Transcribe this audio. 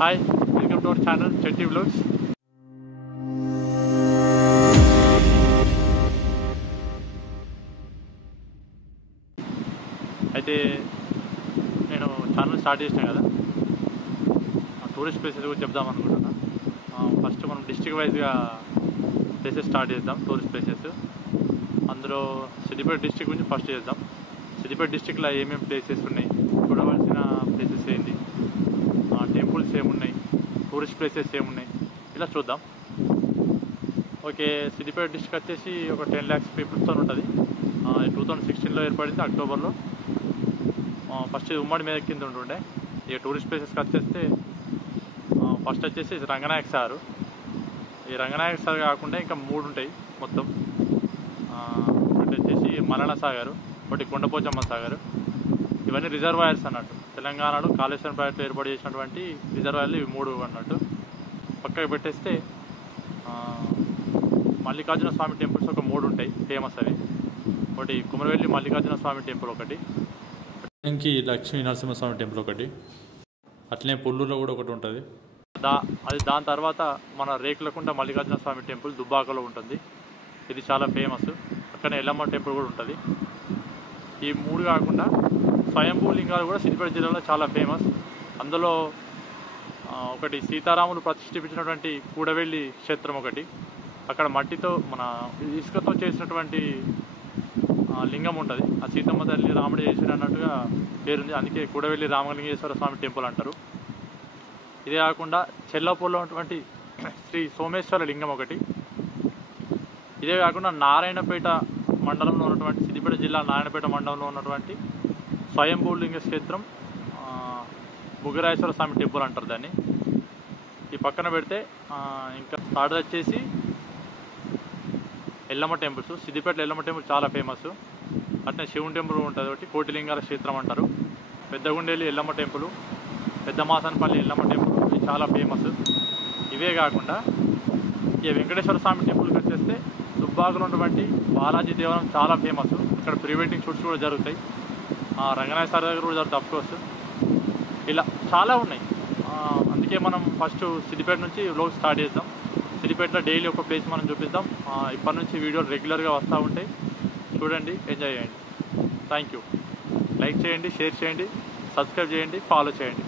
Hi, welcome to our channel Chetty vlogs. అయితే నేను channel start చేసినా కదా, టూరిస్ట్ ప్లేసెస్ గురించి చెప్దాం అనుకుంటున్నా. ఫస్ట్ మనం డిస్ట్రిక్ట్ వైజ్గా ప్లేసెస్ స్టార్ట్ చేద్దాం. టూరిస్ట్ ప్లేసెస్ అందులో సిద్దిపేట డిస్ట్రిక్ట్ గురించి ఫస్ట్ చేద్దాం. సిద్దిపేట డిస్ట్రిక్ట్లో ఏమేమి ప్లేసెస్ ఉన్నాయి, చూడవలసిన ప్లేసెస్ ఏంటి, టెంపుల్స్ ఏమున్నాయి, టూరిస్ట్ ప్లేసెస్ ఏమున్నాయి, ఇలా చూద్దాం. ఓకే, సిద్దిపేట డిస్ట్రిక్ట్ వచ్చేసి ఒక 10 lakhs పీపుల్స్తో ఉంటుంది. 2016లో ఏర్పడింది, అక్టోబర్లో. ఫస్ట్ ఉమ్మడి మీద కింద ఉంటుండే. ఇక టూరిస్ట్ ప్లేసెస్కి వచ్చేస్తే ఫస్ట్ వచ్చేసి రంగనాయక సాగర్. ఈ రంగనాయక సాగర్ కాకుండా ఇంకా 3 ఉంటాయి మొత్తం. ఒకటి వచ్చేసి మల్లన్న సాగర్, ఒకటి కొండపోచమ్మ సాగర్. ఇవన్నీ రిజర్వాయర్స్ అన్నట్టు. తెలంగాణలో కాళేశ్వరం ప్రాజెక్టులో ఏర్పాటు చేసినటువంటి రిజర్వాయర్లు ఇవి 3 అన్నట్టు. పక్కకి పెట్టేస్తే మల్లికార్జున స్వామి టెంపుల్స్ ఒక 3 ఉంటాయి ఫేమస్. అవి ఒకటి కుమరవెల్లి మల్లికార్జున స్వామి టెంపుల్ ఒకటి, ఇంకి లక్ష్మీ నరసింహస్వామి టెంపుల్ ఒకటి, అట్లనే పుల్లూరులో కూడా ఒకటి ఉంటుంది. దాని తర్వాత మన రేకులకుంట మల్లికార్జున స్వామి టెంపుల్ దుబ్బాకలో ఉంటుంది. ఇది చాలా ఫేమస్. అక్కడనే ఎల్లమ్మ టెంపుల్ కూడా ఉంటుంది. ఈ 3 కాకుండా స్వయంభూ లింగాలు కూడా సిద్దిపేట జిల్లాలో చాలా ఫేమస్. అందులో ఒకటి సీతారాములు ప్రతిష్ఠించినటువంటి కూడవెల్లి క్షేత్రం ఒకటి. అక్కడ మట్టితో మన ఇసుకతో చేసినటువంటి లింగం ఉంటుంది. ఆ సీతమ్మ తల్లి రాముడు చేసిన అన్నట్టుగా పేరుంది, అందుకే కూడవెల్లి రామలింగేశ్వర స్వామి టెంపుల్ అంటారు. ఇదే కాకుండా చెల్లాపూర్లో ఉన్నటువంటి శ్రీ సోమేశ్వర లింగం ఒకటి. ఇదే కాకుండా నారాయణపేట మండలంలో ఉన్నటువంటి సిద్దిపేట జిల్లా నారాయణపేట మండలంలో ఉన్నటువంటి స్వయంభూ లింగ క్షేత్రం బుగ్గరాయేశ్వర స్వామి టెంపుల్ అంటారు దాన్ని. ఈ పక్కన పెడితే ఇంకా థర్డ్ వచ్చేసి ఎల్లమ్మ టెంపుల్స్. సిద్దిపేటలో ఎల్లమ్మ టెంపుల్ చాలా ఫేమస్. అట్నే శివుని టెంపుల్ ఉంటుంది ఒకటి, కోటిలింగాల క్షేత్రం అంటారు. పెద్దగుండేలి ఎల్లమ్మ టెంపుల్, పెద్ద మాసనపల్లి ఎల్లమ్మ టెంపుల్, ఇవి చాలా ఫేమస్. ఇవే కాకుండా ఇక వెంకటేశ్వర స్వామి టెంపుల్కి వచ్చేస్తే దుబ్బాకలో ఉన్నటువంటి బాలాజీ దేవాలయం చాలా ఫేమస్. ఇక్కడ ప్రీ వెడ్డింగ్ షూట్స్ కూడా జరుగుతాయి. రంగనాయక సాగర్ దగ్గర కూడా జరుగుతాయి అఫ్కోర్స్. ఇలా చాలా ఉన్నాయి. అందుకే మనం ఫస్ట్ సిద్దిపేట నుంచి వ్లాగ్ స్టార్ట్ చేద్దాం. సిద్దిపేటలో డైలీ ఒక ప్లేస్ మనం చూపిద్దాం. ఇప్పటి నుంచి వీడియోలు రెగ్యులర్గా వస్తూ ఉంటాయి, చూడండి, ఎంజాయ్ చేయండి. Thank you. లైక్ చేయండి, షేర్ చేయండి, సబ్స్క్రైబ్ చేయండి, ఫాలో చేయండి.